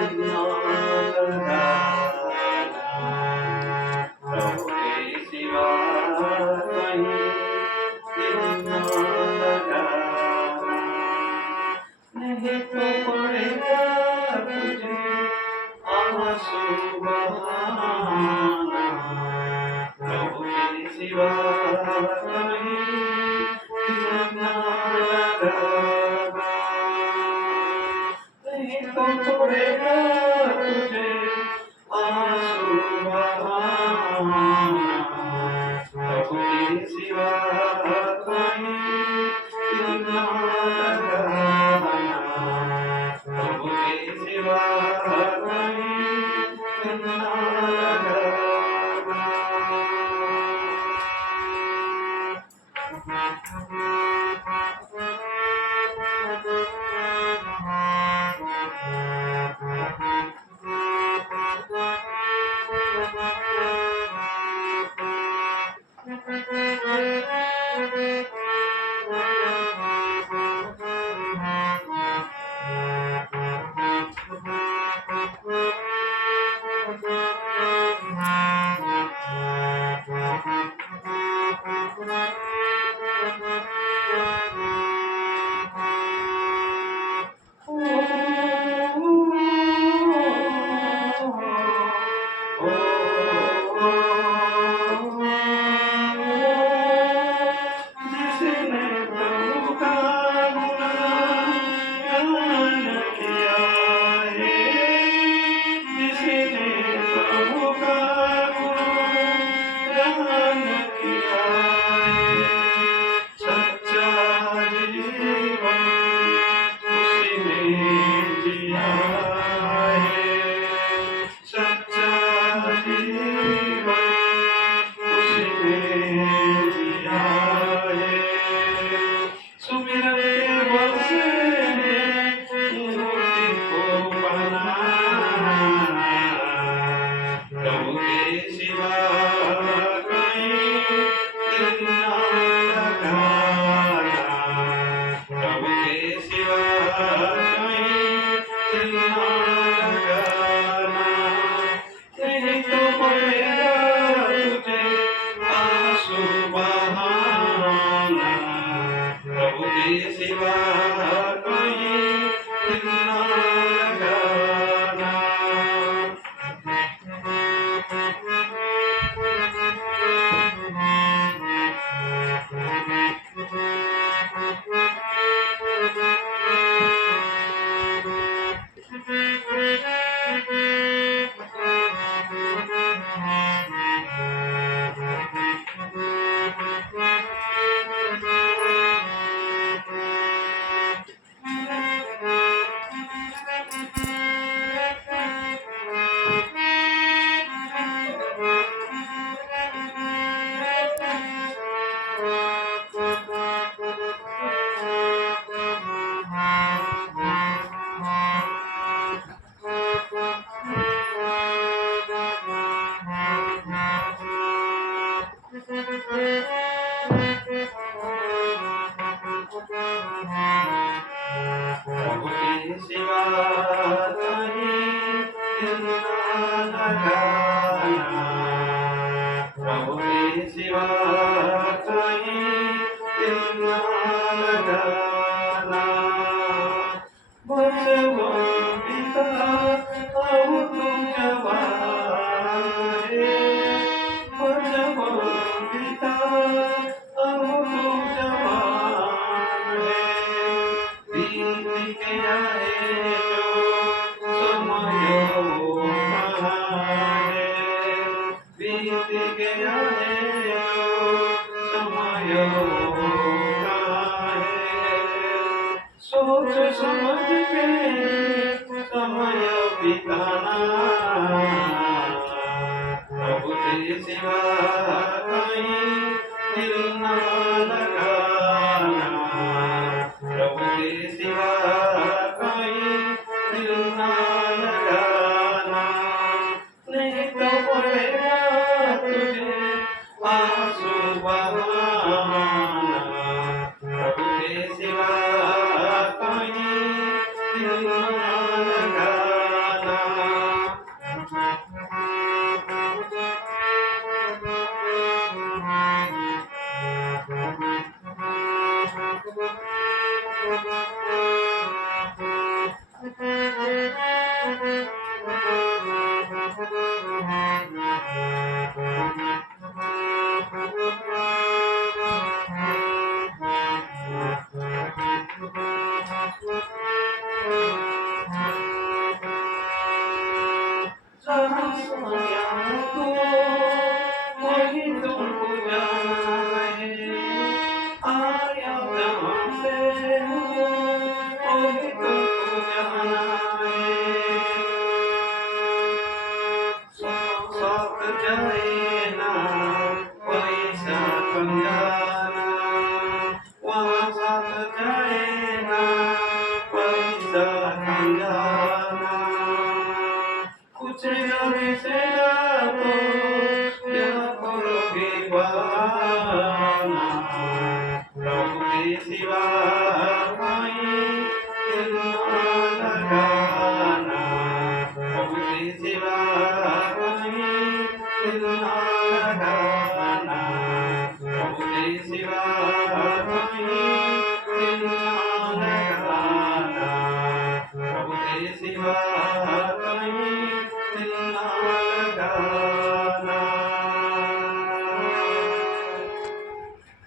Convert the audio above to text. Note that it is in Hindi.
न लगाना, प्रभु के सिवा कहीं दिल न लगाना। नहीं तो पड़ेगा तुझे आंसू बहाना, प्रभु के सिवा कहीं दिल न लगाना। नहीं तो पड़ेगा तुझे आंसू बहाना, प्रभु के सिवा कहीं दिल न लगाना, प्रभु के सिवा कहीं दिल न लगाना। जिसने प्रभु का गुणगान किया है, जिसने प्रभु का गुणगान किया है, सच्चा जीवन उसी ने जिया है, सच्चा जीवन उसी ने जिया है। सुमिरन के बल से मूर्ति को बनाना, प्रभु के सिवा कहीं दिल न लगाना, प्रभु के सिवा कहीं दिल न लगाना। नहीं तो पड़ेगा तुझे आंसू बहाना, प्रभु के सिवा कहीं दिल न लगाना। प्रभु के सिवा कहीं दिल न लगाना, प्रभु के सिवा कहीं दिल न लगाना। बचपन बीता अब तुम जवान है, बचपन बीता अब तुम जवान है। बीत गया है जो समय वो महान है, बीत गया है जो समय वो महान है। सोच समझ के समय बिताना, प्रभु के सिवा कहीं दिल न लगाना, प्रभु के सिवा कहीं दिल न लगाना। नहीं तो पड़ेगा तुझे आंसू बहाना, प्रभु के सिवा कहीं दिल न लगाना। ना पैसा खंजाना, वहाँ साथ जाए ना पैसा खंजाना। कुछ नहीं सेना तो क्या करोगे बहाना, प्रभु के सिवा कहीं दिल न लगाना।